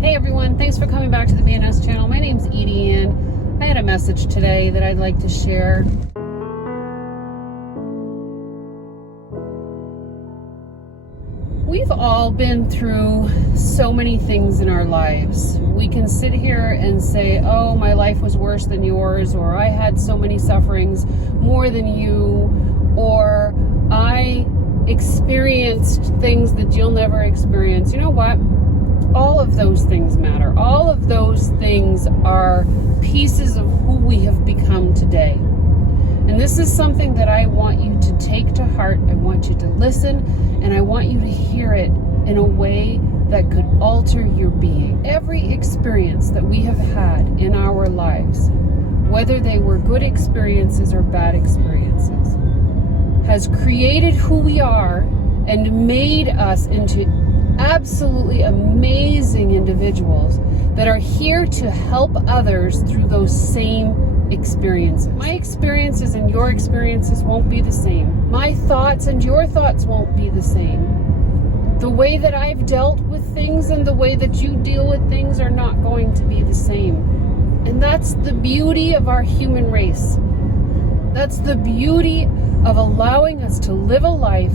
Hey everyone, thanks for coming back to the BNS channel. My name's Edie Ann. I had a message today that I'd like to share. We've all been through so many things in our lives. We can sit here and say, oh, my life was worse than yours, or I had so many sufferings more than you, or I experienced things that you'll never experience. You know what? All of those things matter. All of those things are pieces of who we have become today. And this is something that I want you to take to heart. I want you to listen, and I want you to hear it in a way that could alter your being. Every experience that we have had in our lives, whether they were good experiences or bad experiences, has created who we are and made us into absolutely amazing individuals that are here to help others through those same experiences. My experiences and your experiences won't be the same. My thoughts and your thoughts won't be the same. The way that I've dealt with things and the way that you deal with things are not going to be the same. And that's the beauty of our human race. That's the beauty of allowing us to live a life,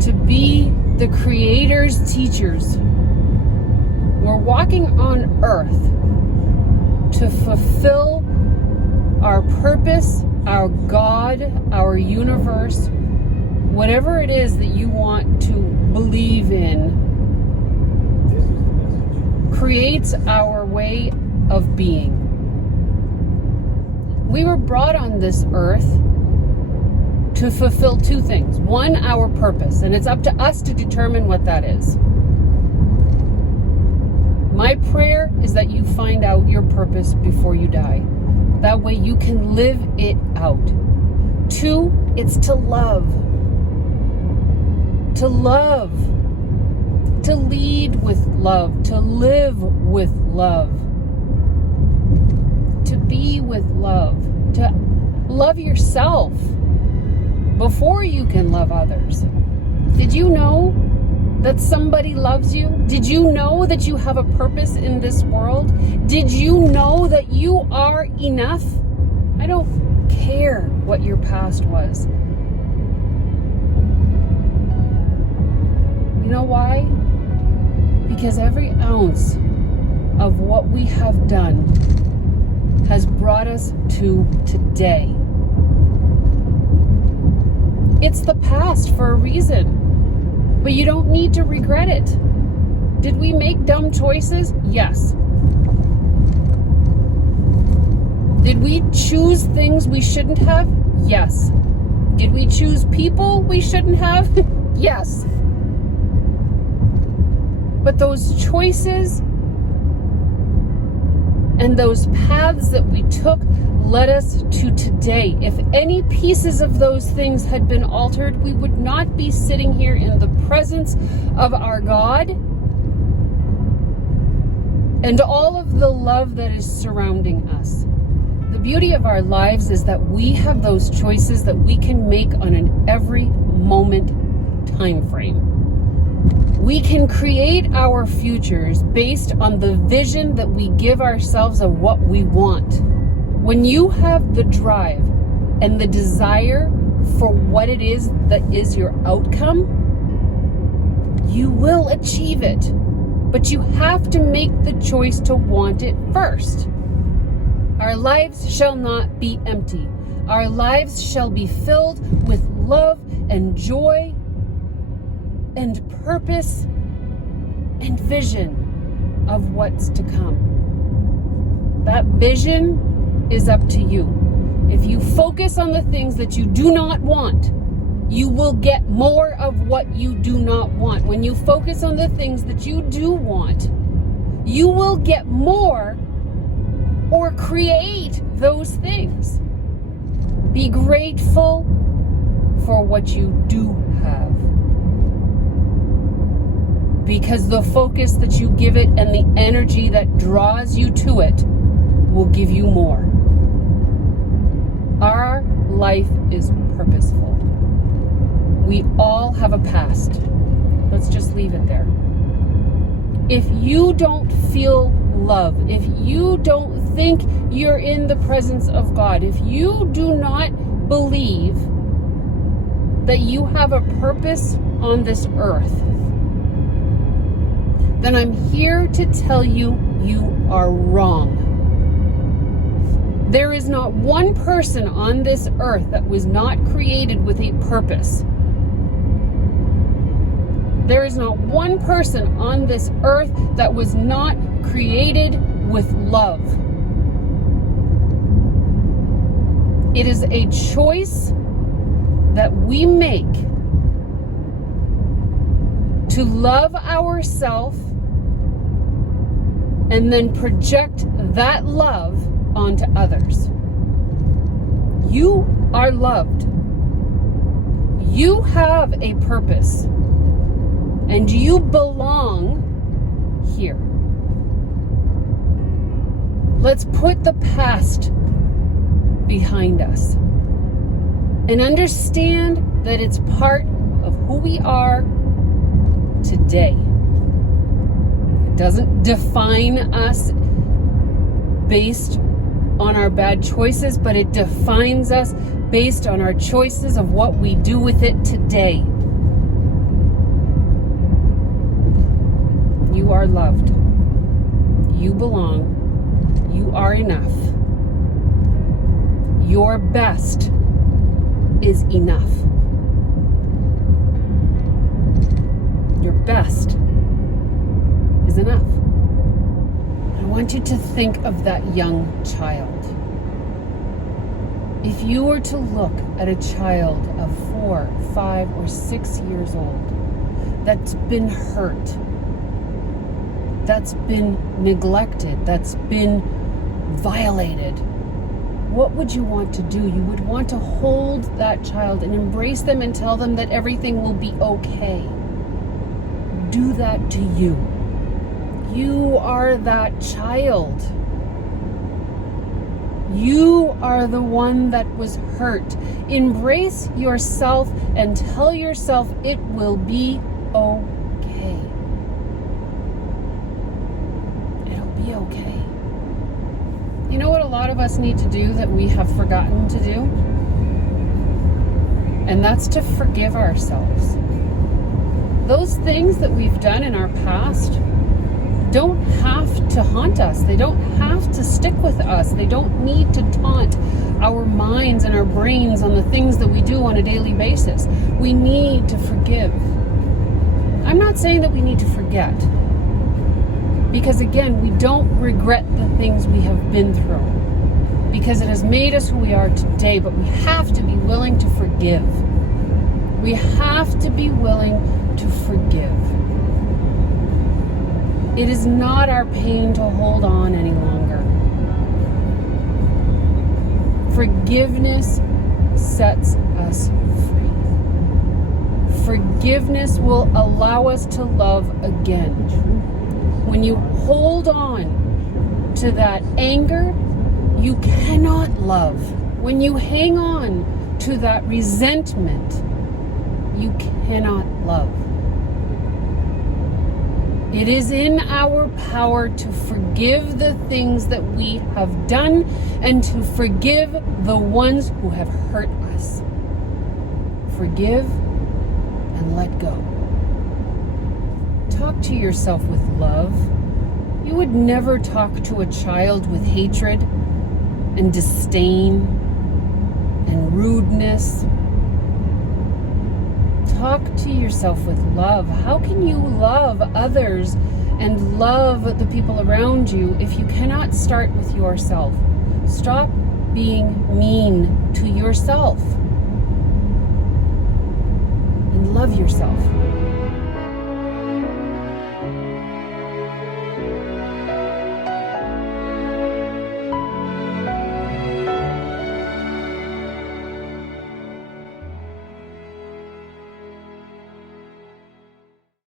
to be the Creator's teachers. We're walking on earth to fulfill our purpose, our God, our universe, whatever it is that you want to believe in, creates our way of being. We were brought on this earth to fulfill two things. One, our purpose, and it's up to us to determine what that is. My prayer is that you find out your purpose before you die. That way you can live it out. Two, it's to love. To love. To lead with love. To live with love. To be with love. To love yourself before you can love others. Did you know that somebody loves you? Did you know that you have a purpose in this world? Did you know that you are enough? I don't care what your past was. You know why? Because every ounce of what we have done has brought us to today. It's the past for a reason, but you don't need to regret it. Did we make dumb choices? Yes. Did we choose things we shouldn't have? Yes. Did we choose people we shouldn't have? Yes. But those choices and those paths that we took led us to today. If any pieces of those things had been altered, we would not be sitting here in the presence of our God and all of the love that is surrounding us. The beauty of our lives is that we have those choices that we can make on an every moment time frame. We can create our futures based on the vision that we give ourselves of what we want. When you have the drive and the desire for what it is that is your outcome, you will achieve it. But you have to make the choice to want it first. Our lives shall not be empty. Our lives shall be filled with love and joy and purpose and vision of what's to come. That vision is up to you. If you focus on the things that you do not want, you will get more of what you do not want. When you focus on the things that you do want, you will get more or create those things. Be grateful for what you do have, because the focus that you give it and the energy that draws you to it will give you more. Our life is purposeful. We all have a past. Let's just leave it there. if you don't feel love, if you don't think you're in the presence of God, if you do not believe that you have a purpose on this earth, then I'm here to tell you, you are wrong. There is not one person on this earth that was not created with a purpose. There is not one person on this earth that was not created with love. It is a choice that we make to love ourselves and then project that love onto others. You are loved. You have a purpose. And you belong here. Let's put the past behind us and understand that it's part of who we are today. It doesn't define us based on our bad choices, but it defines us based on our choices of what we do with it today. You are loved. You belong. You are enough. Your best is enough. Your best is enough. I want you to think of that young child. If you were to look at a child of 4, 5, or 6 years old that's been hurt, that's been neglected, that's been violated, what would you want to do? You would want to hold that child and embrace them and tell them that everything will be okay. Do that to you. You are that child. You are the one that was hurt. Embrace yourself and tell yourself it will be okay. It'll be okay. You know what a lot of us need to do that we have forgotten to do? And that's to forgive ourselves. Those things that we've done in our past don't have to haunt us. They don't have to stick with us. They don't need to taunt our minds and our brains on the things that we do on a daily basis. We need to forgive. I'm not saying that we need to forget. Because again, we don't regret the things we have been through. Because it has made us who we are today, but we have to be willing to forgive. We have to be willing to forgive. It is not our pain to hold on any longer. Forgiveness sets us free. Forgiveness will allow us to love again. When you hold on to that anger, you cannot love. When you hang on to that resentment, you cannot love. It is in our power to forgive the things that we have done and to forgive the ones who have hurt us. Forgive and let go. Talk to yourself with love. You would never talk to a child with hatred and disdain and rudeness. Talk to yourself with love. How can you love others and love the people around you if you cannot start with yourself? Stop being mean to yourself and love yourself.